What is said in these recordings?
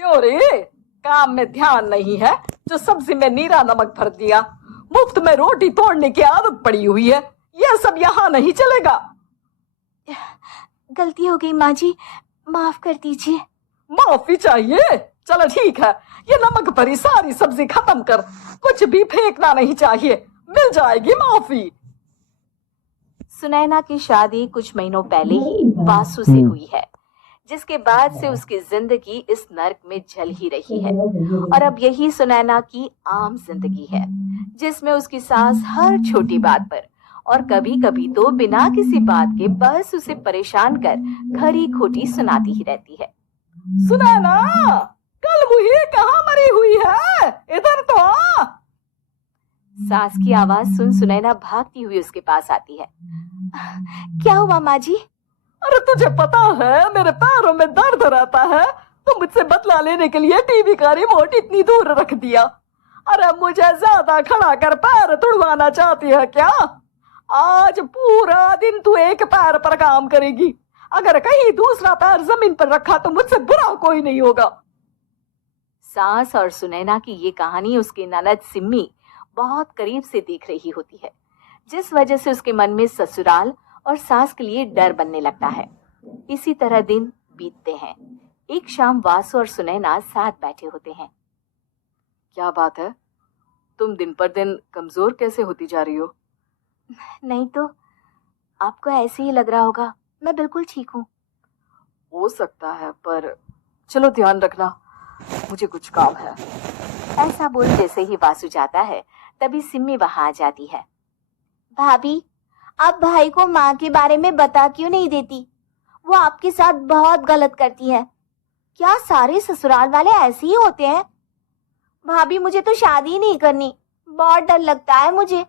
क्यों रे, काम में ध्यान नहीं है जो सब्जी में नीरा नमक भर दिया। मुफ्त में रोटी तोड़ने की आदत पड़ी हुई है, यह सब यहाँ नहीं चलेगा। गलती हो गई माँ जी, माफ कर दीजिए। माफी चाहिए? चलो ठीक है, ये नमक भरी सारी सब्जी खत्म कर, कुछ भी फेंकना नहीं चाहिए, मिल जाएगी माफी। सुनैना की शादी कुछ महीनों पहले ही वासु से हुई है, जिसके बाद से उसकी जिंदगी इस नर्क में जल ही रही है। और अब यही सुनैना की आम जिंदगी है, जिसमें उसकी सास हर छोटी बात पर और कभी कभी तो बिना किसी बात के बस उसे परेशान कर खरी खोटी सुनाती ही रहती है। सुनैना, कल मुही कहाँ मरी हुई है, इधर तो आ। सास की आवाज सुन सुनैना भागती हुई उसके पास आती है। क्या हुआ माँ जी? अरे तुझे पता है मेरे पैरों में दर्द रहता है, तो मुझसे बदला लेने के लिए टीवी का रिमोट इतनी दूर रख दिया। अरे मुझे ज्यादा खड़ा कर पैर तुड़वाना चाहती है क्या? आज पूरा दिन तू एक पैर पर काम करेगी, अगर कहीं दूसरा पैर जमीन पर रखा तो मुझसे बुरा कोई नहीं होगा। सास और सुनैना की ये कहानी उसकी ननद सिम्मी बहुत करीब से देख रही होती है, जिस वजह से उसके मन में ससुराल और सास के लिए डर बनने लगता है। इसी तरह दिन बीतते हैं। एक शाम वासु और सुनैना साथ बैठे होते हैं। क्या बात है, तुम दिन पर दिन कमजोर कैसे होती जा रही हो? नहीं तो, आपको ऐसे ही लग रहा होगा, मैं बिल्कुल ठीक हूँ। हो सकता है, पर चलो ध्यान रखना, मुझे कुछ काम है। ऐसा बोल जैसे ही वासु जाता है, तभी सिम्मी वहां आ जाती है। भाभी, आप भाई को माँ के बारे में बता क्यों नहीं देती? वो आपके साथ बहुत गलत करती है। क्या सारे ससुराल वाले ऐसे ही होते हैं? भाभी, मुझे तो शादी नहीं करनी, बहुत डर लगता है मुझे।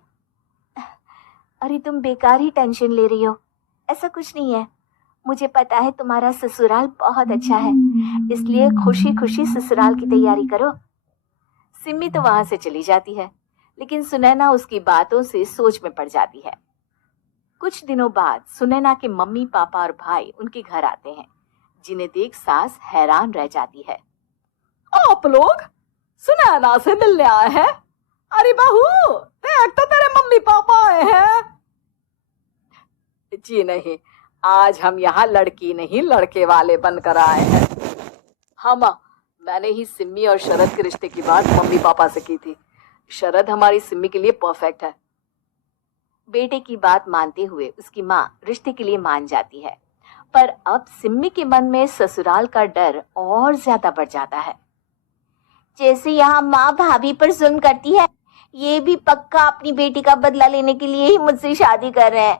अरे तुम बेकार ही टेंशन ले रही हो, ऐसा कुछ नहीं है। मुझे पता है तुम्हारा ससुराल बहुत अच्छा है, इसलिए खुशी खुशी ससुराल की तैयारी करो। सिम्मी तो वहां से चली जाती है, लेकिन सुनैना उसकी बातों से सोच में पड़ जाती है। कुछ दिनों बाद सुनैना के मम्मी पापा और भाई उनके घर आते हैं, जिन्हें देख सास हैरान रह जाती है। आप लोग सुनैना से मिलने आए हैं? अरे बहू, देख तो तेरे मम्मी पापा आए हैं। जी नहीं, आज हम यहाँ लड़की नहीं लड़के वाले बनकर आए हैं। हाँ माँ, मैंने ही सिम्मी और शरद के रिश्ते की बात मम्मी पापा से की थी। शरद हमारी सिम्मी के लिए परफेक्ट है। बेटे की बात मानते हुए उसकी माँ रिश्ते के लिए मान जाती है, पर अब सिम्मी के मन में ससुराल का डर और ज्यादा बढ़ जाता है। जैसे यहाँ माँ भाभी पर जुल्म करती है, ये भी पक्का अपनी बेटी का बदला लेने के लिए ही मुझसे शादी कर रहे हैं।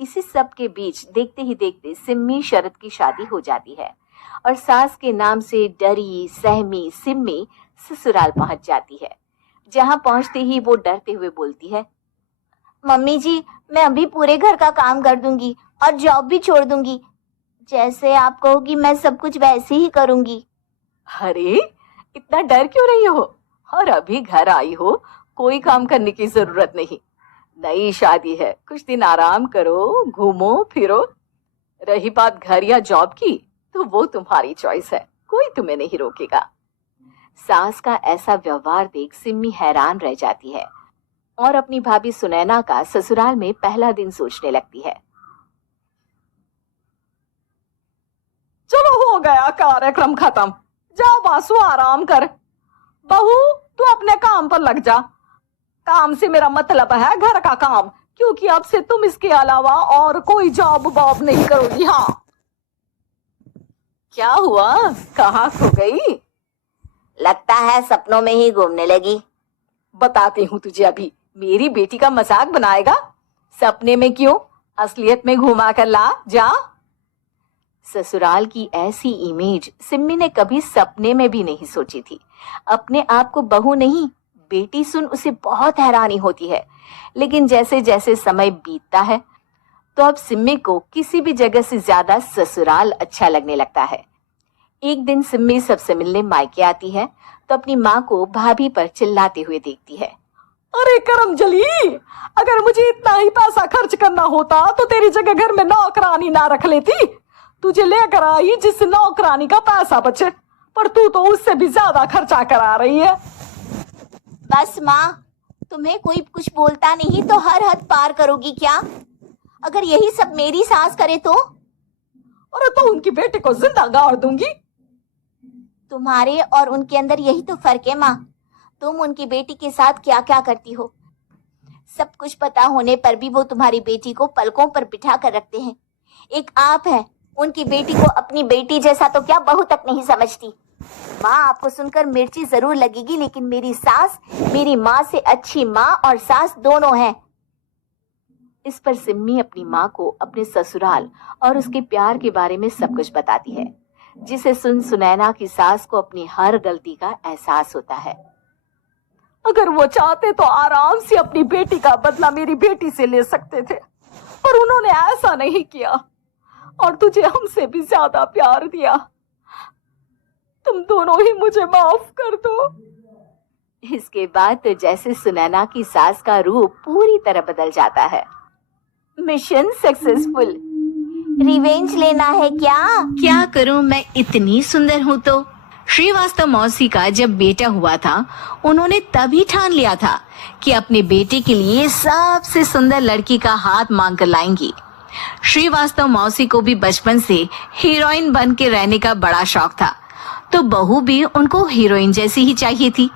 इसी सब के बीच देखते ही देखते सिम्मी शरद की शादी हो जाती है और सास के नाम से डरी सहमी सिम्मी ससुराल पहुंच जाती है। जहां पहुंचते ही वो डरते हुए बोलती है, मम्मी जी, मैं अभी पूरे घर का काम कर दूंगी और जॉब भी छोड़ दूंगी। जैसे आप कहोगी मैं सब कुछ वैसे ही करूंगी। अरे इतना डर क्यों रही हो? और अभी घर आई हो, कोई काम करने की जरूरत नहीं। नई शादी है, कुछ दिन आराम करो, घूमो फिरो। रही बात घर या जॉब की, तो वो तुम्हारी चॉइस है, कोई तुम्हें नहीं रोकेगा। सास का ऐसा व्यवहार देख सिम्मी हैरान रह जाती है और अपनी भाभी सुनैना का ससुराल में पहला दिन सोचने लगती है। चलो हो गया कार्यक्रम खत्म, जा वासु आराम कर। बहू, तू अपने काम पर लग जा। काम से मेरा मतलब है घर का काम, क्योंकि अब से तुम इसके अलावा और कोई जॉब वॉब नहीं करोगी। हाँ, क्या हुआ, कहाँ खो गई? लगता है सपनों में ही घूमने लगी। बताती हूँ तुझे अभी। मेरी बेटी का मजाक बनाएगा? सपने में क्यों, असलियत में घुमा कर ला, जा। ससुराल की ऐसी इमेज सिम्मी ने कभी सपने में भी नहीं सोची थी। अपने आप को बहू नहीं, बेटी सुन उसे बहुत हैरानी होती है। लेकिन जैसे जैसे समय बीतता है, तो अब सिम्मी को किसी भी जगह से ज्यादा ससुराल अच्छा लगने लगता है। एक दिन सिम्मी सबसे मिलने मायके आती है, तो अपनी माँ को भाभी पर चिल्लाते हुए देखती है। अरे करमजली, अगर मुझे इतना ही पैसा खर्च करना होता तो तेरी जगह घर में नौकरानी ना रख लेती। तुझे लेकर आई जिससे नौकरानी का पैसा बचे। पर तू तो उससे भी ज्यादा खर्चा करा रही है। बस माँ, तुम्हें कोई कुछ बोलता नहीं तो हर हद पार करोगी क्या? अगर यही सब मेरी सास करे तो? अरे तो उनकी बेटी को जिंदा गाड़ दूंगी। तुम्हारे और उनके अंदर यही तो फर्क है माँ। तुम उनकी बेटी के साथ क्या क्या करती हो। सब कुछ पता होने पर भी वो तुम्हारी बेटी को पलकों पर बिठा कर रखते हैं। एक आप है, उनकी बेटी को अपनी बेटी जैसा तो क्या बहू तक नहीं समझती। माँ, आपको सुनकर मिर्ची जरूर लगेगी, लेकिन मेरी सास मेरी माँ से अच्छी माँ और सास दोनों हैं। इस पर सिम्मी अपनी माँ को अपने ससुराल और उसके प्यार के बारे में सब कुछ बताती है, जिसे सुन सुनैना की सास को अपनी हर गलती का एहसास होता है। अगर वो चाहते तो आराम से अपनी बेटी का बदला मेरी बेटी से ले सकते थे, पर उन्होंने ऐसा नहीं किया और तुझे हमसे भी ज्यादा प्यार दिया। तुम दोनों ही मुझे माफ कर दो। इसके बाद तो जैसे सुनैना की सास का रूप पूरी तरह बदल जाता है। Mission successful. रिवेंज लेना है क्या करूं, मैं इतनी सुंदर हूं तो। श्रीवास्तव मौसी का जब बेटा हुआ था, उन्होंने तभी ठान लिया था कि अपने बेटे के लिए सबसे सुंदर लड़की का हाथ मांग कर लाएंगी। श्रीवास्तव मौसी को भी बचपन से हीरोइन बन के रहने का बड़ा शौक था, तो बहू भी उनको हीरोइन जैसी ही चाहिए थी।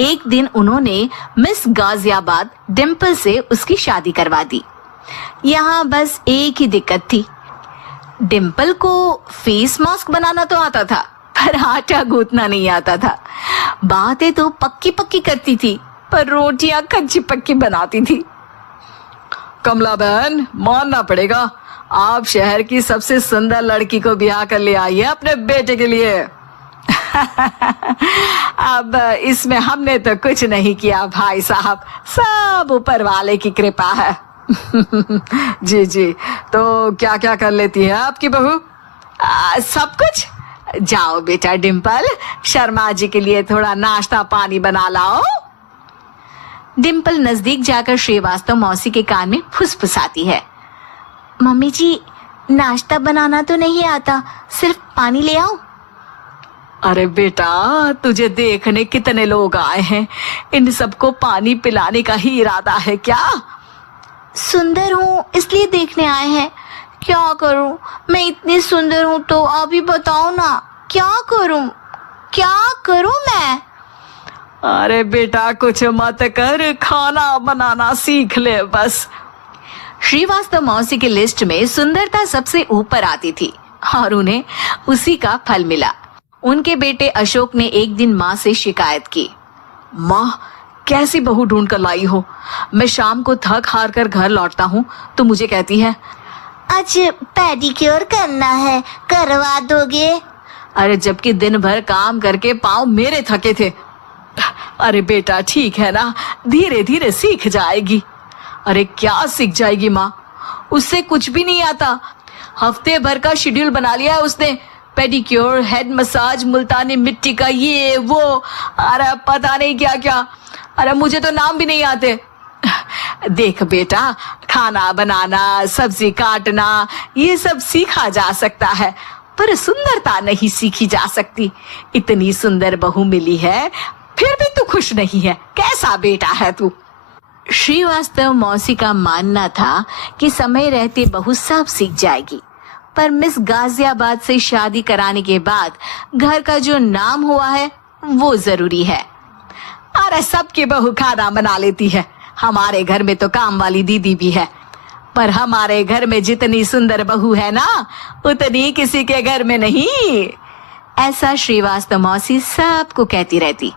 एक दिन उन्होंने मिस गाजियाबाद डिम्पल से उसकी शादी करवा दी। यहाँ बस एक ही दिक्कत थी, डिम्पल को फेस मास्क बनाना तो आता था, पर आटा गूंथना नहीं आता था। बातें तो पक्की पक्की करती थी, पर रोटियां कच्ची पक्की बनाती थी। कमला बहन, मानना पड़ेगा, आप शहर की सबसे सुंदर लड़की को ब्याह कर ले आई है अपने बेटे के लिए। अब इसमें हमने तो कुछ नहीं किया भाई साहब, सब ऊपर वाले की कृपा है। जी जी, तो क्या क्या कर लेती है आपकी बहू? सब कुछ। जाओ बेटा डिम्पल, शर्मा जी के लिए थोड़ा नाश्ता पानी बना लाओ। डिम्पल नजदीक जाकर श्रीवास्तव मौसी के कान में फुसफुसाती है। मम्मी जी, नाश्ता बनाना तो नहीं आता, सिर्फ पानी ले आओ। अरे बेटा, तुझे देखने कितने लोग आए हैं, इन सबको पानी पिलाने का ही इरादा है क्या? सुंदर हूँ इसलिए देखने आए हैं। क्या करूं, मैं इतनी सुंदर हूं तो आप ही बताओ ना, क्या करूं मैं? अरे बेटा, कुछ मत कर, खाना बनाना सीख ले बस। श्रीवास्तव मौसी की लिस्ट में सुंदरता सबसे ऊपर आती थी और उन्हें उसी का फल मिला। उनके बेटे अशोक ने एक दिन माँ से शिकायत की। माँ, कैसी बहू ढूंढ कर लाई हो? मैं शाम को थक हार कर घर लौटता हूँ तो मुझे कहती है, आज पेडिक्योर करना है, करवा दोगे? अरे जबकि दिन भर काम करके पाँव मेरे थके थे। अरे बेटा, ठीक है ना, धीरे धीरे सीख जाएगी। अरे क्या सीख जाएगी माँ, उससे कुछ भी नहीं आता। हफ्ते भर का शेड्यूल बना लिया है उसने, पेडिक्योर, हेड मसाज, मुल्तानी मिट्टी का ये वो, अरे पता नहीं क्या क्या। अरे मुझे तो नाम भी नहीं आते। देख बेटा, खाना बनाना, सब्जी काटना, ये सब सीखा जा सकता है, पर सुंदरता नहीं सीखी जा सकती। इतनी सुंदर बहू मिली है, फिर भी तू खुश नहीं है, कैसा बेटा है तू? श्रीवास्तव मौसी का मानना था कि समय रहते बहू सब सीख जाएगी, पर मिस गाजियाबाद से शादी कराने के बाद घर का जो नाम हुआ है वो जरूरी है। अरे सबकी बहू खाना बना लेती है, हमारे घर में तो काम वाली दीदी भी है, पर हमारे घर में जितनी सुंदर बहू है ना, उतनी किसी के घर में नहीं। ऐसा श्रीवास्तव मौसी सबको कहती रहती।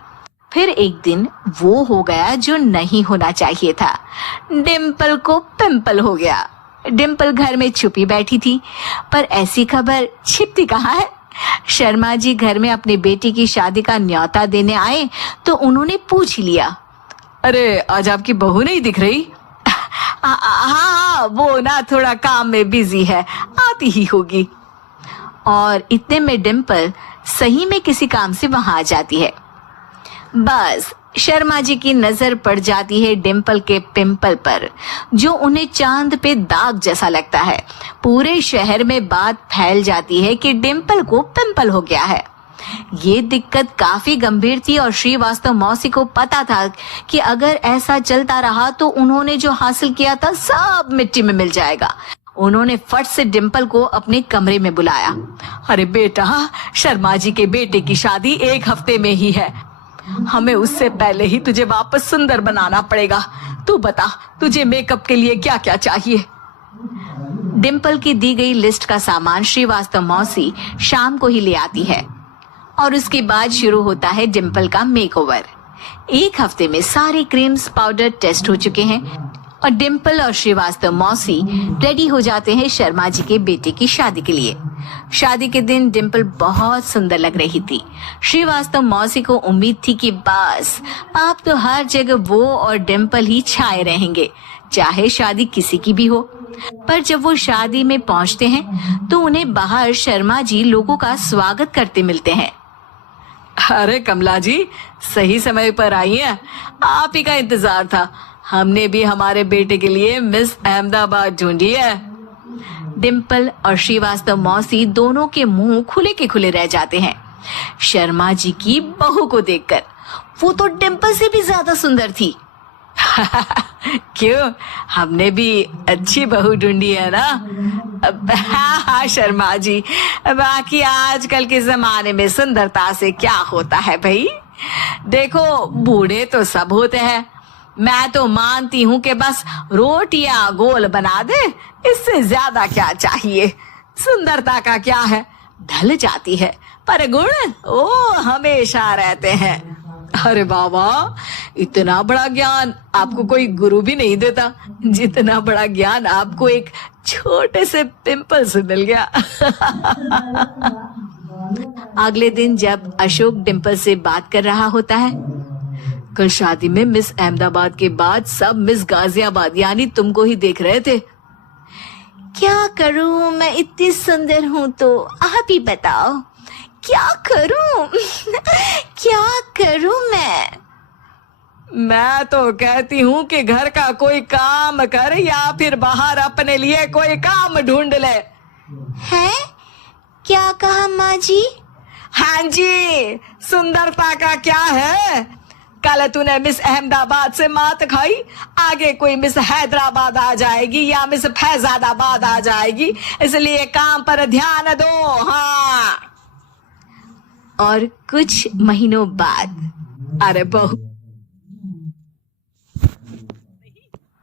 फिर एक दिन वो हो गया जो नहीं होना चाहिए था, डिम्पल को पिंपल हो गया। डिम्पल घर में छुपी बैठी थी, पर ऐसी खबर छिपती कहाँ है। शर्मा जी घर में अपने बेटी की शादी का न्योता देने आए तो उन्होंने पूछ लिया, अरे आज आपकी बहू नहीं दिख रही? हाँ, वो ना थोड़ा काम में बिजी है, आती ही होगी। और इतने में डिम्पल सही में किसी काम से वहां आ जाती है। बस शर्मा जी की नजर पड़ जाती है डिम्पल के पिंपल पर, जो उन्हें चांद पे दाग जैसा लगता है। पूरे शहर में बात फैल जाती है कि डिम्पल को पिंपल हो गया है। ये दिक्कत काफी गंभीर थी और श्रीवास्तव मौसी को पता था कि अगर ऐसा चलता रहा तो उन्होंने जो हासिल किया था सब मिट्टी में मिल जाएगा। उन्होंने फट से डिम्पल को अपने कमरे में बुलाया। अरे बेटा, शर्मा जी के बेटे की शादी 1 हफ्ते में ही है। हमें उससे पहले ही तुझे वापस सुंदर बनाना पड़ेगा। तू बता, तुझे मेकअप के लिए क्या क्या चाहिए? डिम्पल की दी गई लिस्ट का सामान श्रीवास्तव मौसी शाम को ही ले आती है और उसके बाद शुरू होता है डिम्पल का मेकओवर। 1 हफ्ते में सारे क्रीम्स पाउडर टेस्ट हो चुके हैं और डिम्पल और श्रीवास्तव मौसी रेडी हो जाते हैं शर्मा जी के बेटे की शादी के लिए। शादी के दिन डिम्पल बहुत सुंदर लग रही थी। श्रीवास्तव मौसी को उम्मीद थी कि बस आप तो हर जगह वो और डिम्पल ही छाए रहेंगे, चाहे शादी किसी की भी हो। पर जब वो शादी में पहुंचते हैं तो उन्हें बाहर शर्मा जी लोगों का स्वागत करते मिलते हैं। अरे कमला जी, सही समय पर आई हैं। आप ही का इंतजार था। हमने भी हमारे बेटे के लिए मिस अहमदाबाद ढूंढी है। डिम्पल और श्रीवास्तव मौसी दोनों के मुंह खुले के खुले रह जाते हैं शर्मा जी की बहू को देखकर। वो तो डिम्पल से भी ज्यादा सुंदर थी। क्यों, हमने भी अच्छी बहू ढूंढी है ना? हाँ शर्मा जी, बाकी आजकल के जमाने में सुंदरता से क्या होता है भाई। देखो, बूढ़े तो सब होते हैं। मैं तो मानती हूँ कि बस रोटियां गोल बना दे, इससे ज्यादा क्या चाहिए। सुंदरता का क्या है, ढल जाती है, पर गुण वो हमेशा रहते हैं। अरे बाबा, इतना बड़ा ज्ञान आपको कोई गुरु भी नहीं देता जितना बड़ा ज्ञान आपको एक छोटे से पिंपल से मिल गया। अगले दिन जब अशोक डिम्पल से बात कर रहा होता है, कल शादी में मिस अहमदाबाद के बाद सब मिस गाजियाबाद यानी तुमको ही देख रहे थे। क्या करूं, मैं इतनी सुंदर हूं तो आप ही बताओ क्या करूं। क्या करूं मैं तो कहती हूँ कि घर का कोई काम कर या फिर बाहर अपने लिए कोई काम ढूंढ ले। है? क्या कहा माँ जी? हाँ जी, सुंदरता का क्या है। कल तूने मिस अहमदाबाद से मात खाई, आगे कोई मिस हैदराबाद आ जाएगी या मिस फैजादाबाद आ जाएगी, इसलिए काम पर ध्यान दो। हाँ। और कुछ महीनों बाद, अरे बहू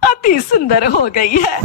अति सुंदर हो गई है।